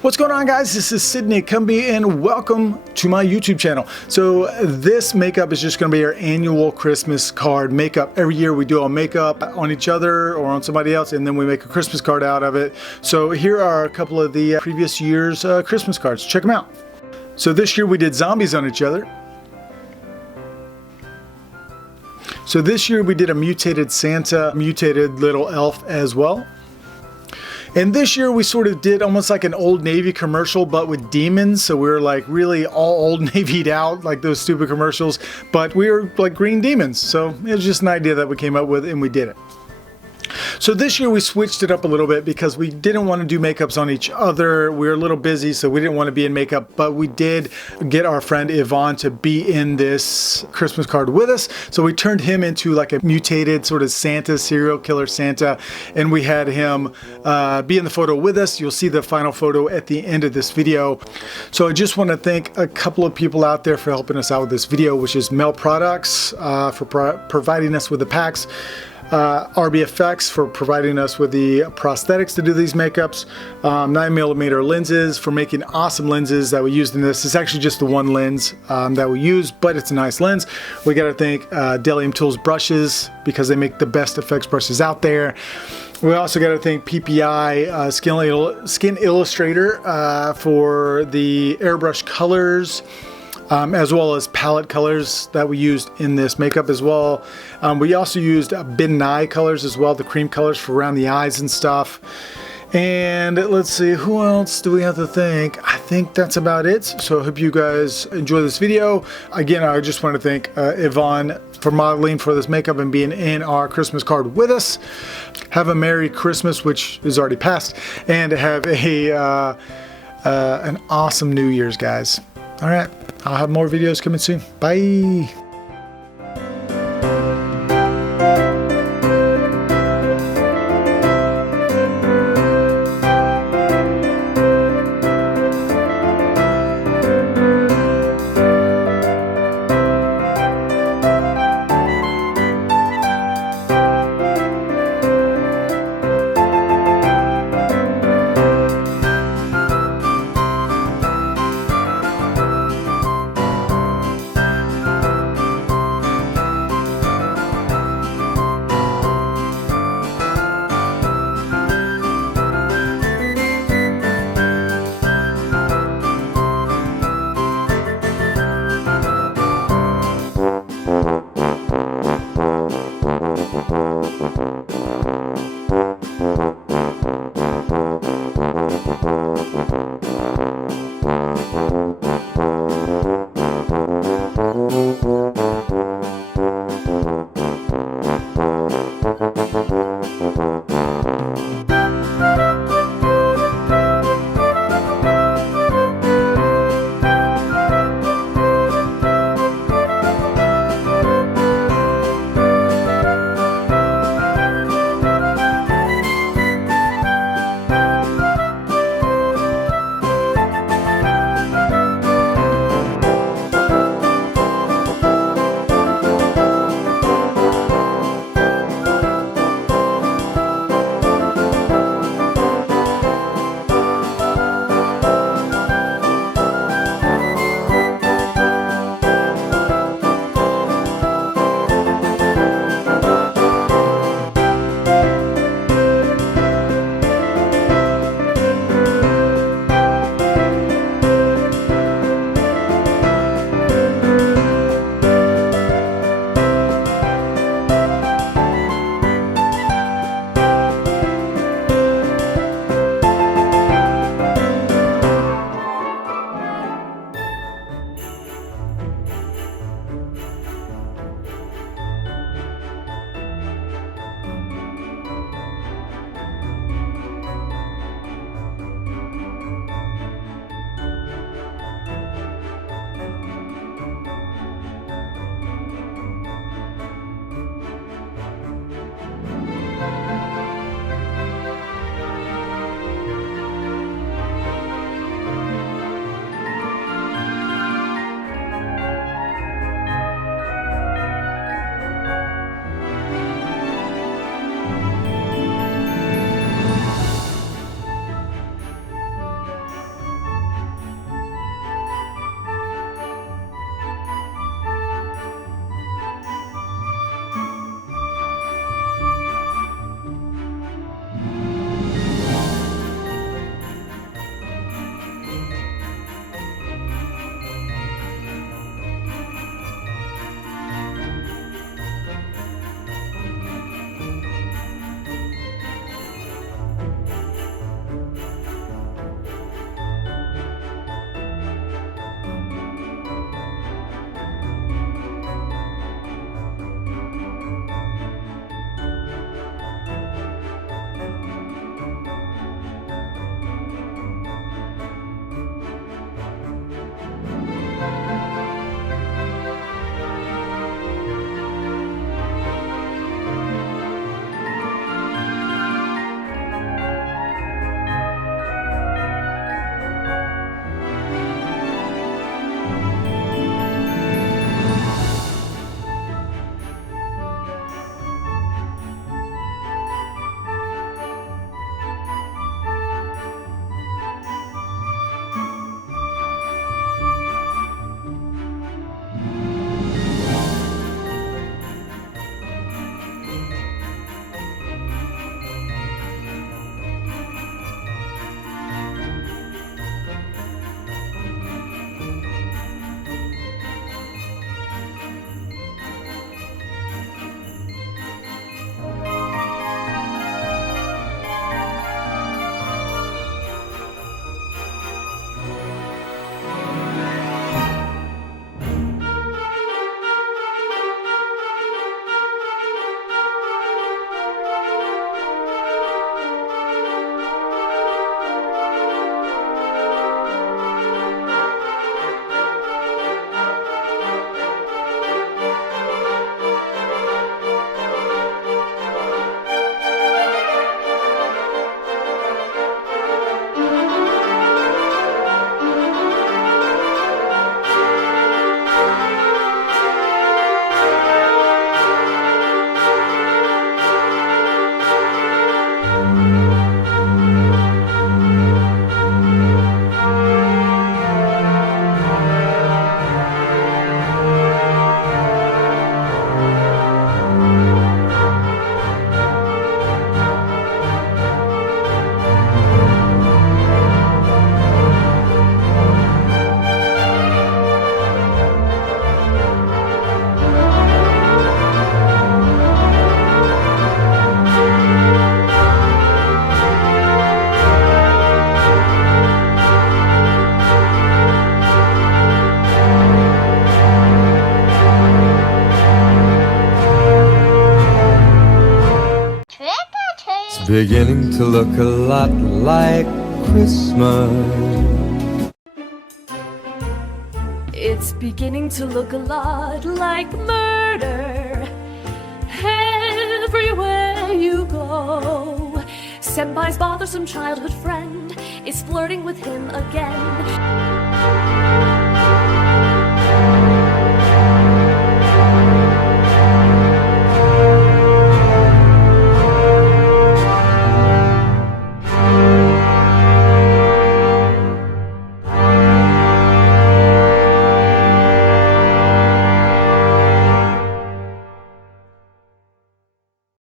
What's going on, guys? This is Sidney Cumbie and welcome to my YouTube channel. So this makeup is just going to be our annual Christmas card makeup. Every year we do our makeup on each other or on somebody else, and then we make a Christmas card out of it. So here are a couple of the previous year's Christmas cards. Check them out. So this year we did zombies on each other. So this year we did a mutated Santa, mutated little elf as well. And this year we sort of did almost like an Old Navy commercial, but with demons. So we were like really all Old Navy'd out, like those stupid commercials, but we were like green demons. So it was just an idea that we came up with and we did it. So this year we switched it up a little bit because we didn't want to do makeups on each other. We were a little busy, so we didn't want to be in makeup, but we did get our friend Yvonne to be in this Christmas card with us. So we turned him into like a mutated sort of Santa, serial killer Santa, and we had him be in the photo with us. You'll see the final photo at the end of this video. So I just want to thank a couple of people out there for helping us out with this video, which is Mel Products for providing us with the packs. RBFX for providing us with the prosthetics to do these makeups, 9mm lenses for making awesome lenses that we used in this. It's actually just the one lens that we use, but it's a nice lens. We got to thank Bdellium Tools brushes because they make the best effects brushes out there. We also got to thank PPI Skin Illustrator for the airbrush colors, as well as palette colors that we used in this makeup as well. We also used bin eye colors as well, the cream colors for around the eyes and stuff. And let's see, who else do we have to thank? I think that's about it. So I hope you guys enjoy this video. Again, I just want to thank Yvonne for modeling for this makeup and being in our Christmas card with us. Have a Merry Christmas, which is already passed, and have a an awesome New Year's, guys. All right, I'll have more videos coming soon. Bye. beginning to look a lot like Christmas. It's beginning to look a lot like murder. Everywhere you go, Senpai's bothersome childhood friend is flirting with him again.